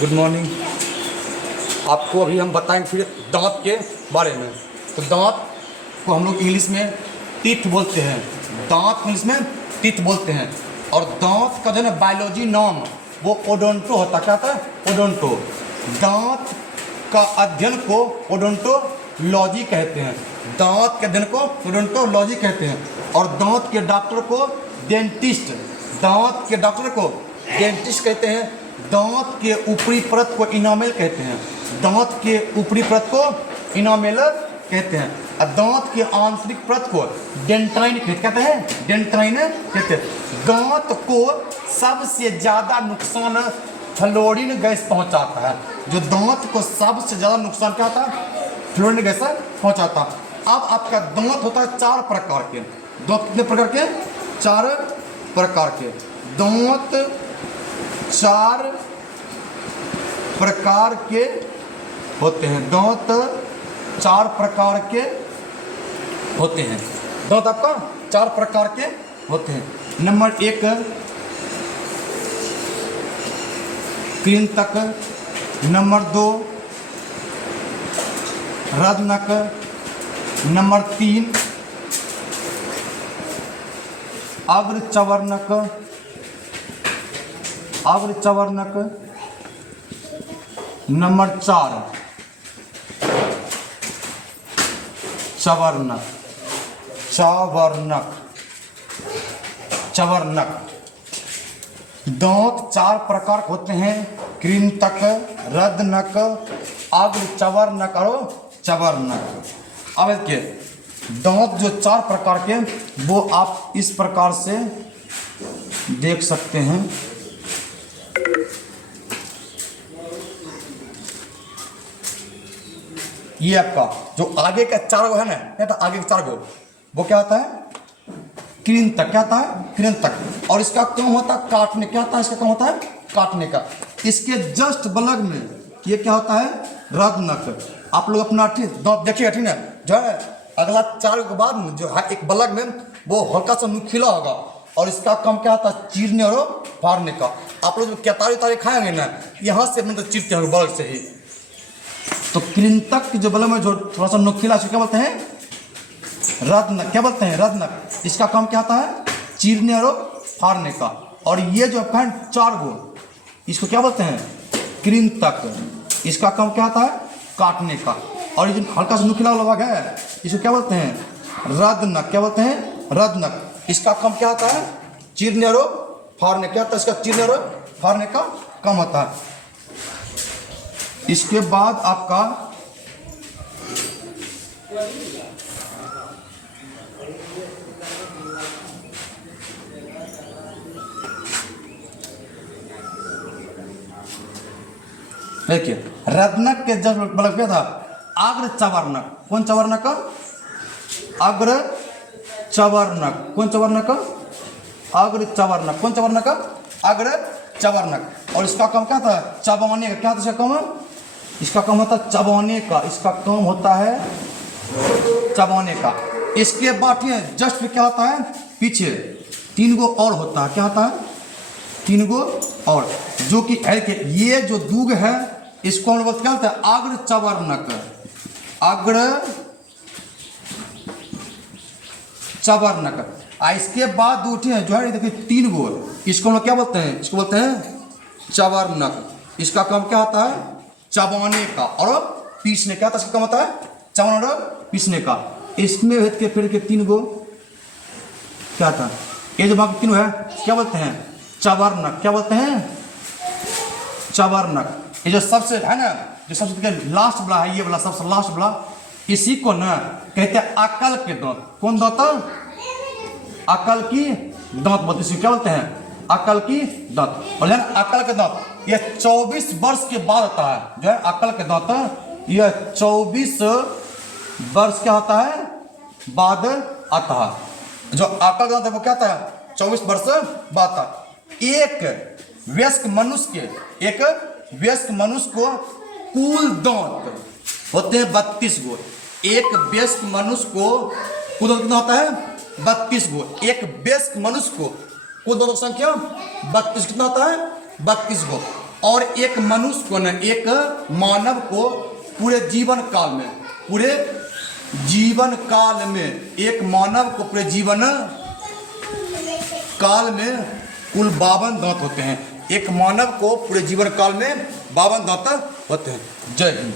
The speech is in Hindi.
Good morning. आपको अभी हम बताएंगे फिर दांत के बारे में। तो दांत को हम लोग इंग्लिश में टीथ बोलते हैं। दांत को इंग्लिश में टीथ बोलते हैं। और दांत का जो है बायोलॉजी नाम वो ओडोंटो होता। क्या होता है? ओडोंटो। दांत का अध्ययन को ओडोंटोलॉजी कहते हैं। दांत के अध्ययन को ओडोंटोलॉजी कहते हैं। और दांत के डॉक्टर को डेंटिस्ट, दांत के डॉक्टर को डेंटिस्ट कहते हैं। दांत के ऊपरी परत को इनामेल कहते हैं। दांत के ऊपरी परत को इनामेलर कहते हैं। और दांत के आंतरिक परत को डेंट्राइन कहते हैं। डेंट्राइन कहते हैं। दांत को सबसे ज़्यादा नुकसान फ्लोरीन गैस पहुंचाता है। जो दांत को सबसे ज़्यादा नुकसान क्या होता है? फ्लोरीन गैस पहुंचाता है। अब आपका दांत होता है 4 प्रकार के। दांत कितने प्रकार के? 4 प्रकार के। दांत 4 प्रकार के होते हैं। दांत 4 प्रकार के होते हैं। दांत आपका 4 प्रकार के होते हैं। नंबर 1 कृंतक, नंबर 2 रद्नक, नंबर 3 अग्रचवर्णक, अग्रचवर्णक, नंबर 4 चवर्णक, चवर्णक, चवर्णक। दांत 4 प्रकार के होते हैं। कृंतक, रद्नक, अग्रचवर्णक और चवर्णक। अब देखिए दांत जो 4 प्रकार के वो आप इस प्रकार से देख सकते हैं। ये आपका जो आगे का 4 गो है ना, तो आगे के 4 गो वो क्या होता है? कृंतक। क्या होता है? कृंतक। और इसका काम होता है काटने। क्या होता है? इसका काम होता है काटने का। इसके जस्ट बगल में ये क्या होता है? रद्नक। आप लोग अपना दांत देखिएगा, ठीक है? जो है अगला 4 के बाद में जो है एक बलग में वो हल्का सा नुकीला होगा। और इसका काम क्या होता है? चीरने और फाड़ने का। आप लोग जो केतारी उतारी खाएंगे ना, यहाँ से मतलब चीरते हैं बलग से ही। तो कृंतक जो बलग में जो थोड़ा सा नुकीला, इसको क्या बोलते हैं? रद्नक। क्या बोलते हैं? रद्नक। इसका काम क्या होता है? चीरने और फाड़ने का। और ये जो आपका 4 गो, इसको क्या बोलते हैं? कृंतक। इसका काम क्या होता है? काटने का। और ये जो हल्का सा नुकीला वाला भाग है, इसको क्या बोलते हैं? रद्नक। क्या बोलते हैं? रद्नक। इसका काम क्या होता है? चीरने और फाड़ने। क्या होता है? इसका चीरने और फाड़ने का काम होता है। इसके बाद आपका देखिए रद्नक के जब बलग क्या था? अग्र चवर्णक। कौन चवर्णक? अग्र चवर्णक। कौन चवर्णक? अग्र चवर्णक। कौन चवर्णक? अग्र चवर्णक। और इसका काम क्या था? चबाने का। क्या था इसका काम? इसका काम होता है चबाने का। इसका काम होता है चबाने का। इसके बाद जस्ट क्या होता है? पीछे 3 गो और होता है। क्या होता है? 3 गो और, जो कि है कि ये जो दूग है इसको हम लोग क्या होता है? अग्र चवर्णक। अग्र चवर्णक। इसके बाद उठे हैं जो है देखिए 3 गो, इसको हम लोग क्या बोलते हैं? इसको बोलते हैं चवर्णक। इसका काम क्या होता है? चबाने का और पीसने का। इसका काम होता है चबाने और पीसने का। इसमें भेद के फिर के 3 गो क्या था? ये जो बाकी 3 है क्या बोलते हैं? चवर्णक। क्या बोलते हैं? चवर्णक। ये जो सबसे है ना, जो सबसे लास्ट वाला है, ये वाला सबसे लास्ट वाला, इसी को ना कहते हैं अकल के दांत। कौन दांत? अकल की दांत बोलते। इसी क्या बोलते हैं? अकल की दांत। और अकल के दांत ये 24 वर्ष के बाद आता है। जो है अकल के दांत ये 24 वर्ष क्या होता है? बाद आता है। जो अकल का दांत है वो क्या आता है? 24 वर्ष बाद आता है। एक वयस्क मनुष्य को कुल दांत होते हैं 32 गो। एक वयस्क मनुष्य को कुल दांत कितना होता है? 32 गो। एक वयस्क मनुष्य को कुल दांतों की संख्या 32 कितना होता है? 32 गो। और एक मनुष्य को न, एक मानव को पूरे जीवन काल में, पूरे जीवन काल में एक मानव को पूरे जीवन काल में कुल 52 दांत होते हैं। एक मानव को पूरे जीवन काल में 52 दांत होते हैं। जय हिंद।